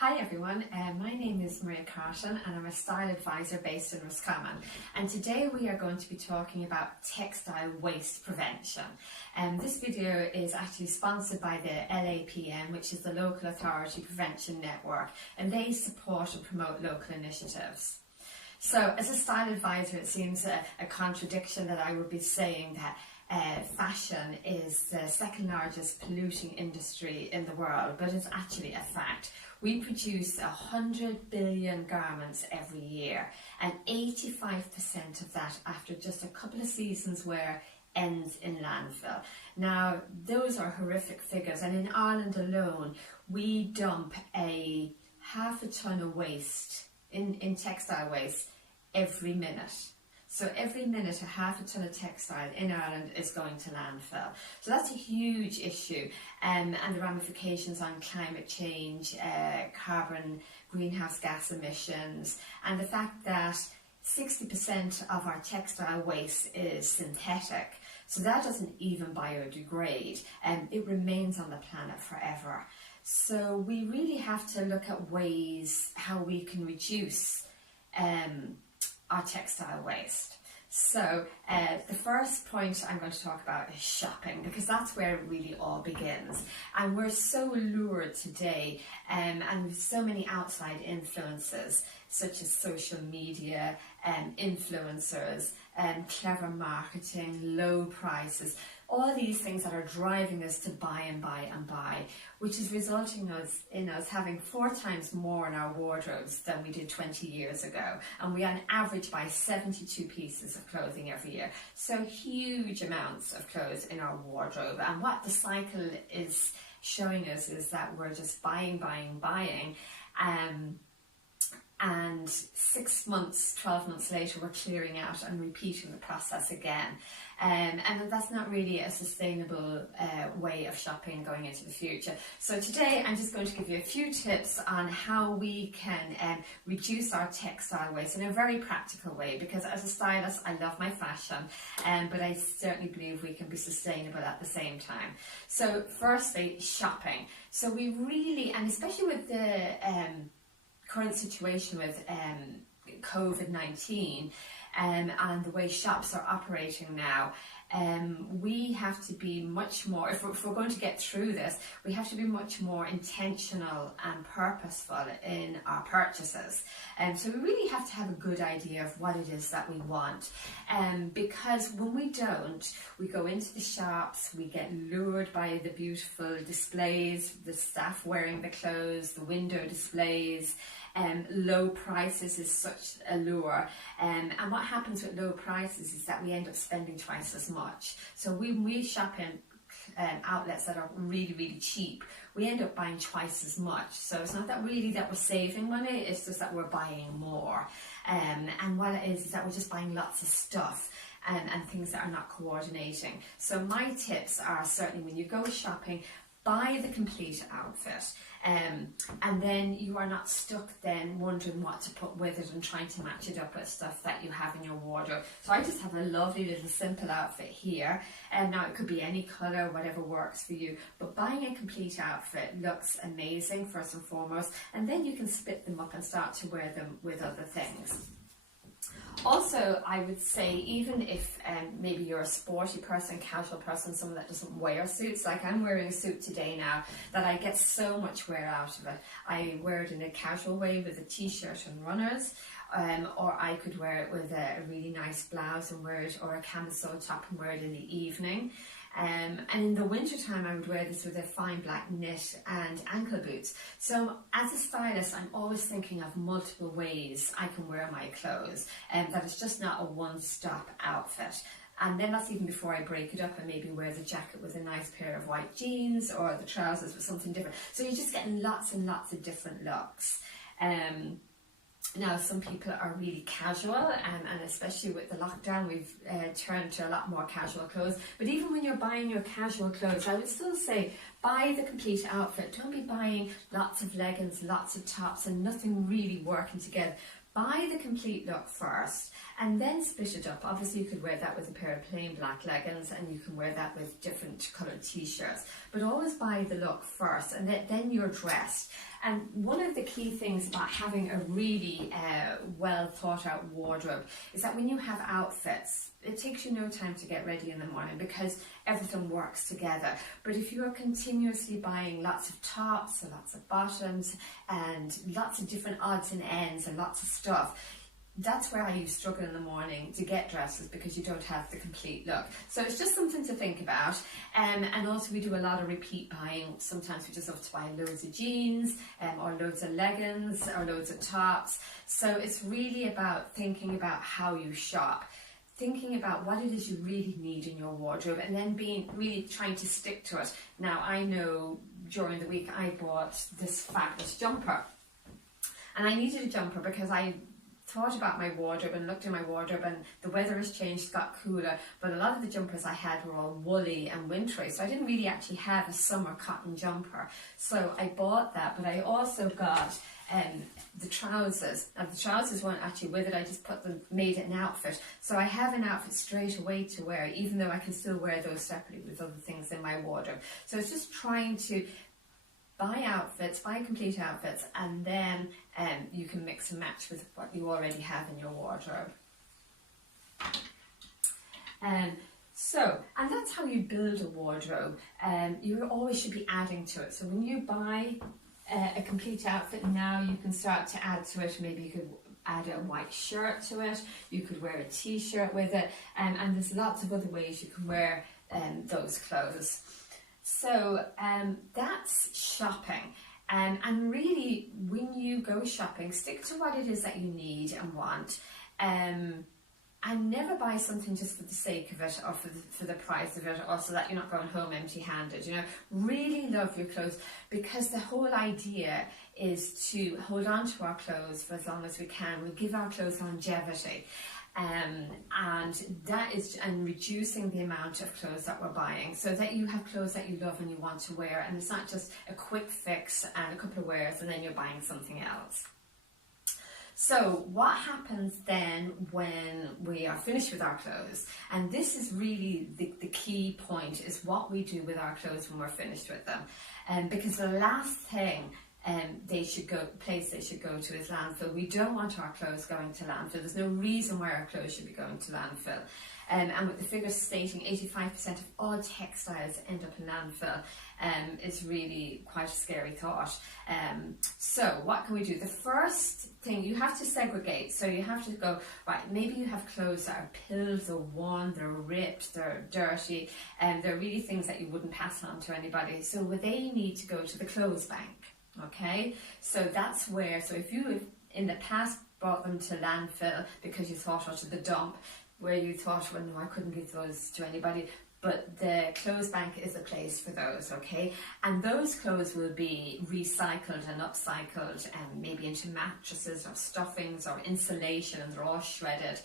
Hi everyone, my name is Maria Carton and I'm a style advisor based in Roscommon, and today we are going to be talking about textile waste prevention. This video is actually sponsored by the LAPN, which is the Local Authority Prevention Network, and they support and promote local initiatives. So as a style advisor, it seems a contradiction that I would be saying that fashion is the second largest polluting industry in the world, but it's actually a fact. We produce 100 billion garments every year, and 85% of that, after just a couple of seasons wear, ends in landfill. Now, those are horrific figures, and in Ireland alone, we dump a half a tonne of waste in textile waste every minute. So every minute, a half a tonne of textile in Ireland is going to landfill. So that's a huge issue, and the ramifications on climate change, carbon, greenhouse gas emissions, and the fact that 60% of our textile waste is synthetic. So that doesn't even biodegrade, and it remains on the planet forever. So we really have to look at ways how we can reduce our textile waste. So the first point I'm going to talk about is shopping, because that's where it really all begins. And we're so lured today, and with so many outside influences such as social media, influencers, clever marketing, low prices, all these things that are driving us to buy and buy and buy, which is resulting in us having 4 times more in our wardrobes than we did 20 years ago. And we on average buy 72 pieces of clothing every year. So huge amounts of clothes in our wardrobe. And what the cycle is showing us is that we're just buying, and 6 months, 12 months later, we're clearing out and repeating the process again. And that's not really a sustainable way of shopping going into the future. So today I'm just going to give you a few tips on how we can reduce our textile waste in a very practical way, because as a stylist I love my fashion, but I certainly believe we can be sustainable at the same time. So firstly, shopping. So we really, and especially with the current situation with COVID-19 and the way shops are operating now, we have to be much more, if we're going to get through this, we have to be much more intentional and purposeful in our purchases. So we really have to have a good idea of what it is that we want, because when we don't, we go into the shops, we get lured by the beautiful displays, the staff wearing the clothes, the window displays. Low prices is such a lure, and what happens with low prices is that we end up spending twice as much. So we shop in outlets that are really cheap, we end up buying twice as much. So it's not that really that we're saving money, it's just that we're buying more, and what it is that we're just buying lots of stuff and things that are not coordinating. So my tips are, certainly when you go shopping, buy the complete outfit, and then you are not stuck then wondering what to put with it and trying to match it up with stuff that you have in your wardrobe. So I just have a lovely little simple outfit here, and now it could be any colour, whatever works for you, but buying a complete outfit looks amazing first and foremost, and then you can split them up and start to wear them with other things. Also, I would say, even if maybe you're a sporty person, casual person, someone that doesn't wear suits, like I'm wearing a suit today now, that I get so much wear out of it. I wear it in a casual way with a t-shirt and runners, or I could wear it with a really nice blouse and wear it, or a camisole top and wear it in the evening. And in the winter time I would wear this with a fine black knit and ankle boots. So as a stylist, I'm always thinking of multiple ways I can wear my clothes, and that it's just not a one-stop outfit. And then that's even before I break it up and maybe wear the jacket with a nice pair of white jeans, or the trousers with something different. So you're just getting lots and lots of different looks. Now, some people are really casual, and especially with the lockdown, we've turned to a lot more casual clothes. But even when you're buying your casual clothes, I would still say buy the complete outfit. Don't be buying lots of leggings, lots of tops, and nothing really working together. Buy the complete look first and then split it up. Obviously you could wear that with a pair of plain black leggings, and you can wear that with different coloured t-shirts, but always buy the look first, and then you're dressed. And one of the key things about having a really well thought out wardrobe is that when you have outfits, it takes you no time to get ready in the morning because everything works together. But if you are continuously buying lots of tops and lots of bottoms and lots of different odds and ends and lots of stuff, that's where you struggle in the morning to get dresses because you don't have the complete look. So it's just something to think about. And also we do a lot of repeat buying. Sometimes we just have to buy loads of jeans or loads of leggings or loads of tops. So it's really about thinking about how you shop, thinking about what it is you really need in your wardrobe, and then being really trying to stick to it. Now, I know during the week I bought this fabulous jumper, and I needed a jumper because I thought about my wardrobe and looked in my wardrobe, and the weather has changed, it's got cooler, but a lot of the jumpers I had were all woolly and wintry, so I didn't really actually have a summer cotton jumper. So I bought that, but I also got the trousers. Now the trousers weren't actually with it, I just made it an outfit. So I have an outfit straight away to wear, even though I can still wear those separately with other things in my wardrobe. So it's just trying to buy outfits, buy complete outfits, and then you can mix and match with what you already have in your wardrobe. And that's how you build a wardrobe. You always should be adding to it. So when you buy a complete outfit, now you can start to add to it. Maybe you could add a white shirt to it, you could wear a t-shirt with it, and there's lots of other ways you can wear those clothes. So that's shopping, and really when you go shopping, stick to what it is that you need and want, and never buy something just for the sake of it or for the price of it, or so that you're not going home empty-handed. You know, really love your clothes, because the whole idea is to hold on to our clothes for as long as we can. We give our clothes longevity. And reducing the amount of clothes that we're buying, so that you have clothes that you love and you want to wear, and it's not just a quick fix and a couple of wears and then you're buying something else. So what happens then when we are finished with our clothes? And this is really the key point, is what we do with our clothes when we're finished with them. Because the last thing they should go to is landfill. We don't want our clothes going to landfill. There's no reason why our clothes should be going to landfill. And with the figures stating 85% of all textiles end up in landfill, is really quite a scary thought. So what can we do? The first thing, you have to segregate. So you have to go, right, maybe you have clothes that are pilled, they're worn, they're ripped, they're dirty, and they're really things that you wouldn't pass on to anybody. So they need to go to the clothes bank. Okay, so that's where, so if you in the past brought them to landfill because you thought, or to the dump, where you thought, well, no, I couldn't give those to anybody, but the clothes bank is a place for those, okay? And those clothes will be recycled and upcycled, and maybe into mattresses or stuffings or insulation, and they're all shredded.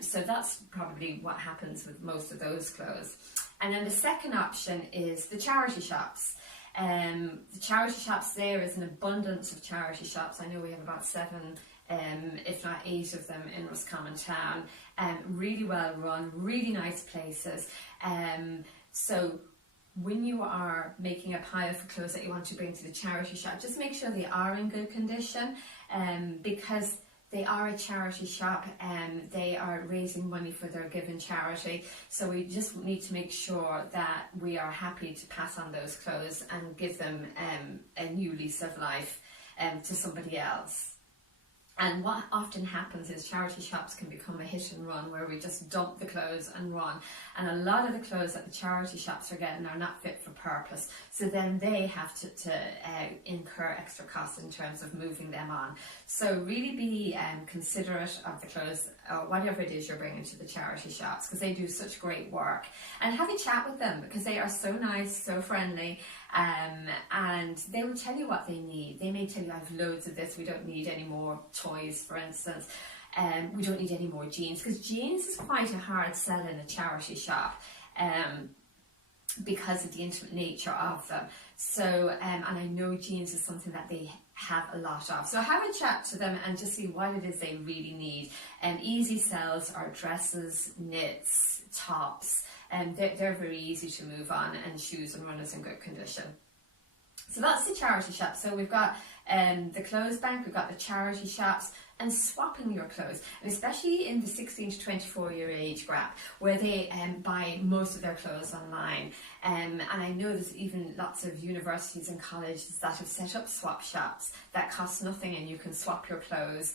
So that's probably what happens with most of those clothes. And then the second option is the charity shops. The charity shops, there is an abundance of charity shops. I know we have about 7, if not 8 of them in Roscommon town. Really well run, really nice places. So when you are making a pile for clothes that you want to bring to the charity shop, just make sure they are in good condition, because they are a charity shop and they are raising money for their given charity. So we just need to make sure that we are happy to pass on those clothes and give them a new lease of life to somebody else. And what often happens is charity shops can become a hit and run, where we just dump the clothes and run. And a lot of the clothes that the charity shops are getting are not fit for purpose. So then they have to incur extra costs in terms of moving them on. So really be considerate of the clothes, or whatever it is you're bringing to the charity shops, because they do such great work. And have a chat with them, because they are so nice, so friendly. And they will tell you what they need. They may tell you, I have loads of this, we don't need any more toys, for instance. We don't need any more jeans, because jeans is quite a hard sell in a charity shop, because of the intimate nature of them. So, and I know jeans is something that they have a lot of. So have a chat to them and just see what it is they really need. Easy sells are dresses, knits, tops, and they're very easy to move on, and shoes and runners in good condition. So that's the charity shop. So we've got the clothes bank, we've got the charity shops, and swapping your clothes, and especially in the 16 to 24 year age gap, where they buy most of their clothes online. And I know there's even lots of universities and colleges that have set up swap shops that cost nothing, and you can swap your clothes.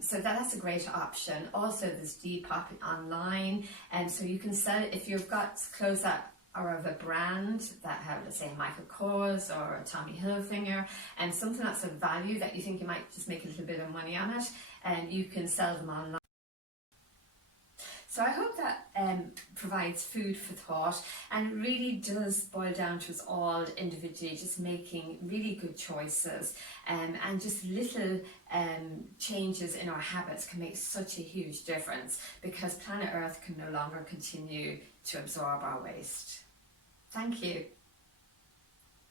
So that's a great option. Also, there's Depop online, and so you can sell it if you've got clothes that are of a brand that have, let's say, a Michael Kors or a Tommy Hilfiger, and something that's of value that you think you might just make a little bit of money on it, and you can sell them online. So I hope that provides food for thought, and it really does boil down to us all individually just making really good choices, and just little changes in our habits can make such a huge difference, because planet Earth can no longer continue to absorb our waste. Thank you.